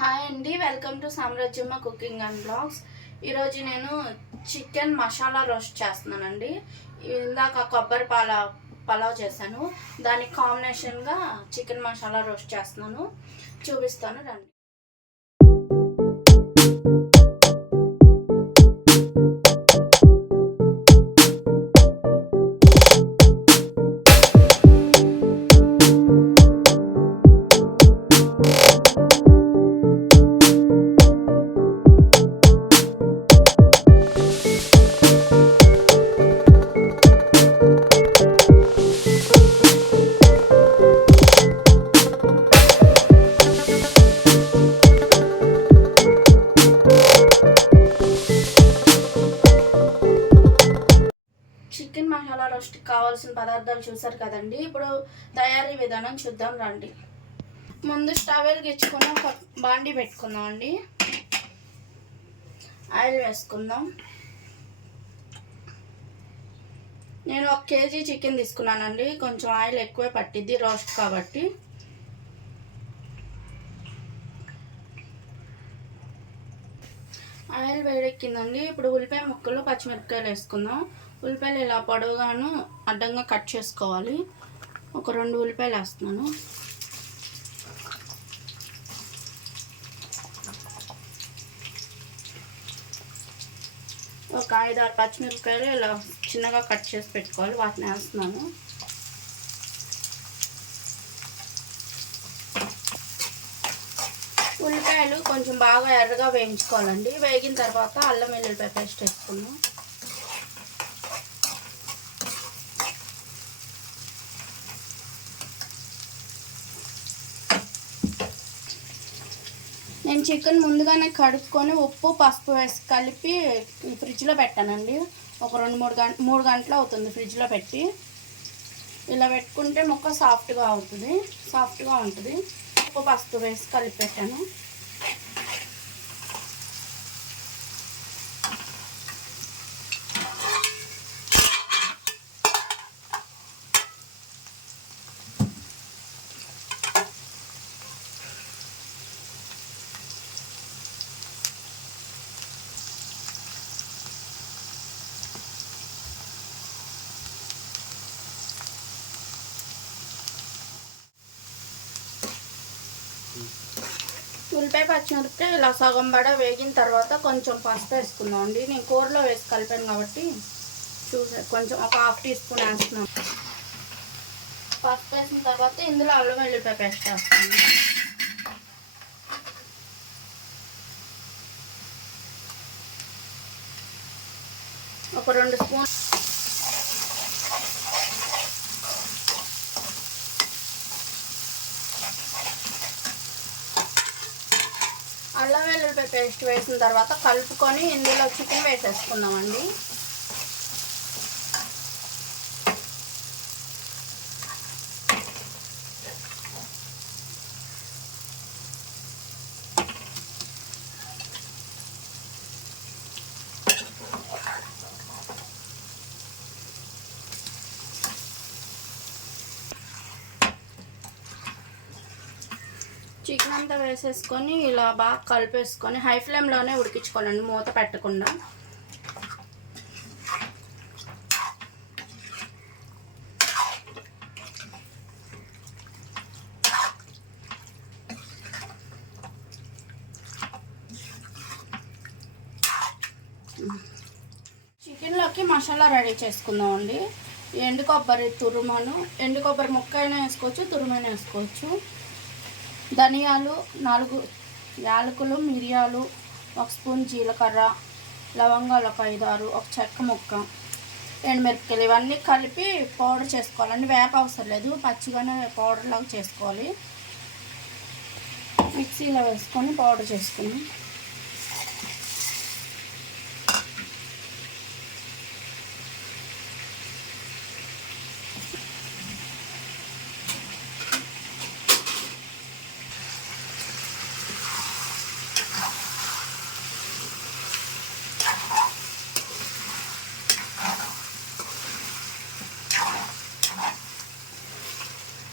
Hi అండి, welcome to Samrajyamma cooking and blogs. ఈరోజు నేను చికెన్ మసాలా రోస్ట్ చేస్తున్నానండి. ఇందాక కొబ్బరి పలావ్ చేశాను, దానికి కాంబినేషన్గా చికెన్ మసాలా రోస్ట్ చేస్తున్నాను. చూపిస్తాను రండి. చికెన్ మసాలా రోస్ట్కి కావాల్సిన పదార్థాలు చూసారు కదండి. ఇప్పుడు తయారీ విధానం చూద్దాం రండి. ముందు స్టవ్ వెలిగించుకుని ఒక బాండి పెట్టుకుందాం అండి. ఆయిల్ వేసుకుందాం. నేను 1 కేజీ చికెన్ తీసుకున్నానండి. కొంచెం ఆయిల్ ఎక్కువే పట్టిద్ది రోస్ట్ కాబట్టి. ఆయిల్ వేడెక్కిందండి. ఇప్పుడు ఉల్లిపాయ ముక్కలు, పచ్చిమిరపకాయలు వేసుకుందాం. ఉల్లిపాయలు ఇలా పొడవుగాను అడ్డంగా కట్ చేసుకోవాలి. ఒక 2 ఉల్లిపాయలు వేస్తున్నాను. ఒక 5-6 పచ్చిమిరపకాయలు ఇలా చిన్నగా కట్ చేసి పెట్టుకోవాలి, వాటిని వేస్తున్నాను. ఉల్లిపాయలు కొంచెం బాగా ఎర్రగా వేయించుకోవాలండి. వేగిన తర్వాత అల్లం వెల్లుల్లిపాయ పేస్ట్ వేసుకుందాం. నేను చికెన్ ముందుగానే కడుక్కొని ఉప్పు పసుపు వేసి కలిపి ఫ్రిడ్జ్లో పెట్టానండి. ఒక 2-3 గంటలు అవుతుంది ఫ్రిడ్జ్లో పెట్టి. ఇలా పెట్టుకుంటే ముక్క సాఫ్ట్గా ఉంటుంది. ఉప్పు పసుపు వేసి కలిపి పెట్టాను. ఉల్లిపాయ పచ్చిమిరపకాయ ఇలా సగం వేగిన తర్వాత కొంచెం పసుపు వేసుకుందాం అండి. నేను కూరలో వేసి కలిపాను కాబట్టి కొంచెం ఒక 1/2 టీ స్పూన్ వేస్తున్నాను. పసుపు వేసిన తర్వాత ఇందులో అల్లం వెల్లుల్లిపాయ పేస్ట్ వేస్తాను. ఒక 2 స్పూన్. అల్లం వెల్లుల్లిపాయ పేస్ట్ వేసిన తర్వాత కలుపుకొని ఇందులో చికెన్ వేసేసుకుందామండి. చికెన్ అంతా వేసేసుకొని ఇలా బాగా కలిపేసుకొని హై ఫ్లేమ్లోనే ఉడికించుకోవాలండి, మూత పెట్టకుండా. చికెన్లోకి మసాలా రెడీ చేసుకుందాం అండి. ఎండు కొబ్బరి తురుమును, ఎండు కొబ్బరి ముక్క అయినా వేసుకోవచ్చు, తురుమైనా వేసుకోవచ్చు. ధనియాలు 4 యాలకులు, మిరియాలు, 1 స్పూన్ జీలకర్ర, లవంగాలు ఒక 5-6, ఒక చెక్క ముక్క, ఎండుమిరపకాయలు ఇవన్నీ కలిపి పౌడర్ చేసుకోవాలండి. వేప అవసరం లేదు, పచ్చిగానే పౌడర్ లాగా చేసుకోవాలి. మిక్సీలో వేసుకొని పౌడర్ చేసుకుని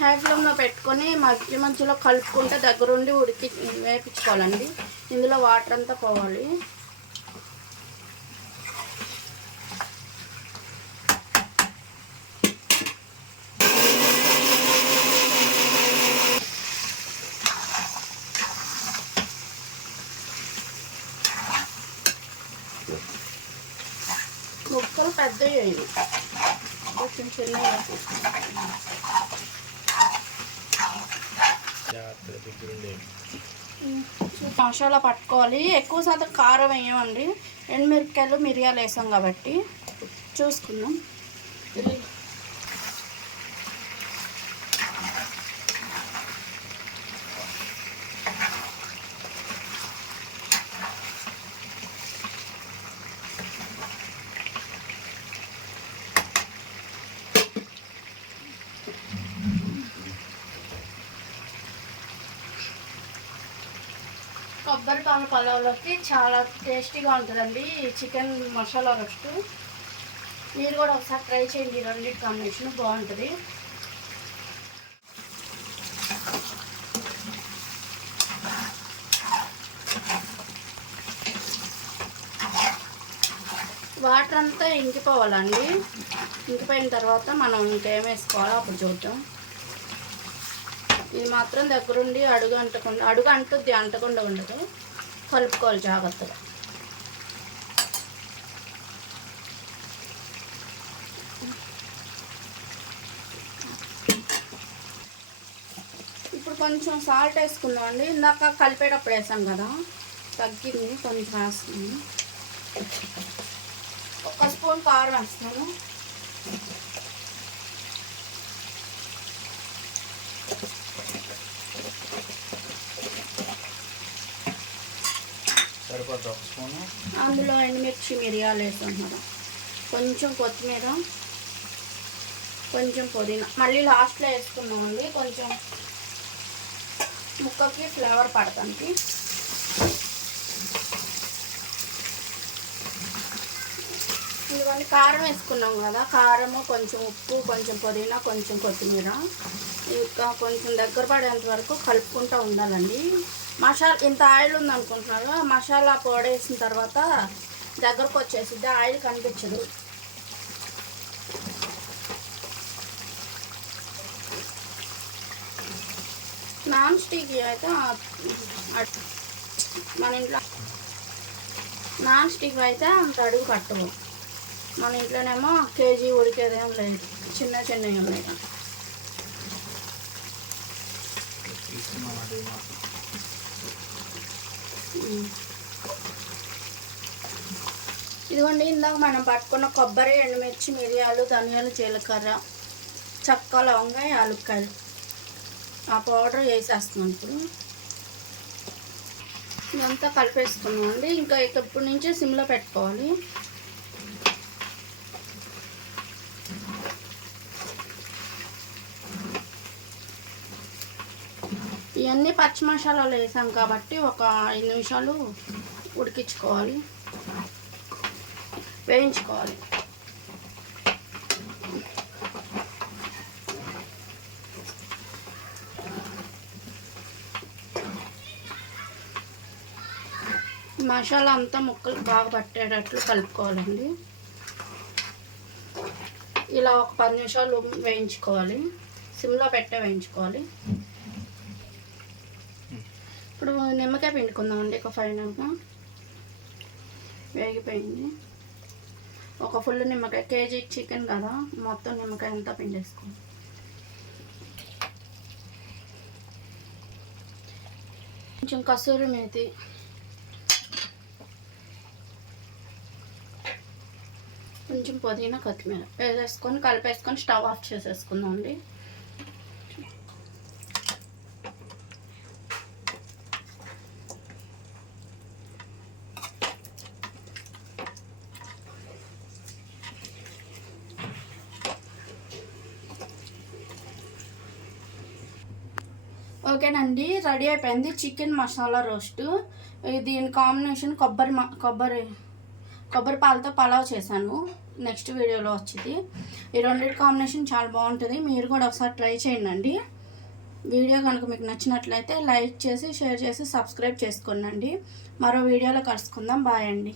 హై ఫ్లేమ్లో పెట్టుకొని మధ్యలో కలుపుకుంటే దగ్గరుండి వేపించుకోవాలండి. ఇందులో వాటర్ అంతా పోవాలి. ముక్కలు పెద్దవి వేయాలి, కొంచెం చిన్నగా. మసాలా పట్టుకోవాలి. ఎక్కువ శాతం కారం వేయమండి, ఎండుమిరపకాయలు మిరియాలు వేసాం కాబట్టి చూసుకుందాం. కొబ్బరి పాల పలావ్లోకి చాలా టేస్టీగా ఉంటుందండి ఈ చికెన్ మసాలా రోస్ట్. మీరు కూడా ఒకసారి ట్రై చేయండి, రెండింటి కాంబినేషన్ బాగుంటుంది. వాటర్ అంతా ఇంకిపోవాలండి. ఇంకిపోయిన తర్వాత మనం ఇంకేం వేసుకోవాలో అప్పుడు చూద్దాం. ఇది మాత్రం దగ్గరుండి అడుగు అంటుద్ది, అంటకుండా ఉండదు. కలుపుకోవాలి జాగ్రత్తగా. ఇప్పుడు కొంచెం సాల్ట్ వేసుకుందామండి. ఇందాక కలిపేటప్పుడు వేసాం కదా, తగ్గింది, కొంచెం వేస్తుంది. 1 స్పూన్ కారం వేస్తాను. అందులో ఎండుమిర్చి మిరియాలు వేసుకుంటున్నాను, కొంచెం కొత్తిమీర, కొంచెం పుదీనా మళ్ళీ లాస్ట్లో వేసుకున్నామండి, కొంచెం ముక్కకి ఫ్లేవర్ పడటానికి. ఇవన్నీ కారం వేసుకున్నాం కదా, కారము, కొంచెం ఉప్పు, కొంచెం పుదీనా, కొంచెం కొత్తిమీర, ఇంకా కొంచెం దగ్గర పడేంత వరకు కలుపుకుంటూ ఉండాలండి. మసాలా ఇంత ఆయిల్ ఉందనుకుంటున్నారు, మసాలా పొడేసిన తర్వాత దగ్గరకు వచ్చేసిద్ది, ఆయిల్ కనిపించదు. నాన్ స్టిక్ అయితే మన ఇంట్లో నాన్ స్టిక్ అయితే అంత అడుగు పట్టవు. మన ఇంట్లోనేమో కేజీ ఉడికేదేం లేదు, చిన్నవి ఉన్నాయి. ఇదిగోండి, ఇందాక మనం పట్టుకున్న కొబ్బరి, ఎండుమిర్చి, మిరియాలు, ధనియాలు, జీలకర్ర, చెక్క, లవంగ, యాలక్కాయలు ఆ పౌడర్ వేసేస్తున్నాం. ఇప్పుడు ఇదంతా కలిపేసుకున్నాం అండి. ఇంకా ఇప్పటి నుంచి సిమ్లో పెట్టుకోవాలి. ఇవన్నీ పచ్చి మసాలాలు వేసాం కాబట్టి ఒక 5 నిమిషాలు ఉడికించుకోవాలి, వేయించుకోవాలి. మసాలా అంతా ముక్కలు బాగా పట్టేటట్లు కలుపుకోవాలండి. ఇలా ఒక 10 నిమిషాలు వేయించుకోవాలి, సిమ్లో పెట్టే వేయించుకోవాలి. ఇప్పుడు నిమ్మకాయ పిండుకుందామండి. ఒక ఫైనల్గా వేగిపోయింది. ఒక ఫుల్ నిమ్మకాయ, కేజీ చికెన్ కదా, మొత్తం నిమ్మకాయ అంతా పిండేసుకోండి. కొంచెం కసూరి మేతి, కొంచెం పుదీనా, కొత్తిమీర వేసేసుకొని కలిపేసుకొని స్టవ్ ఆఫ్ చేసేసుకుందాం అండి. ఓకేనండి, రెడీ అయిపోయింది చికెన్ మసాలా రోస్ట్. దీని కాంబినేషన్ కొబ్బరి పాలతో పలావ్ చేశాను, నెక్స్ట్ వీడియోలో వచ్చింది. ఈ రెండింటి కాంబినేషన్ చాలా బాగుంటుంది, మీరు కూడా ఒకసారి ట్రై చేయండి. వీడియో కనుక మీకు నచ్చినట్లయితే లైక్ చేసి షేర్ చేసి సబ్స్క్రైబ్ చేసుకోండి. మరో వీడియోలో కలుసుకుందాం. బాయ్ అండి.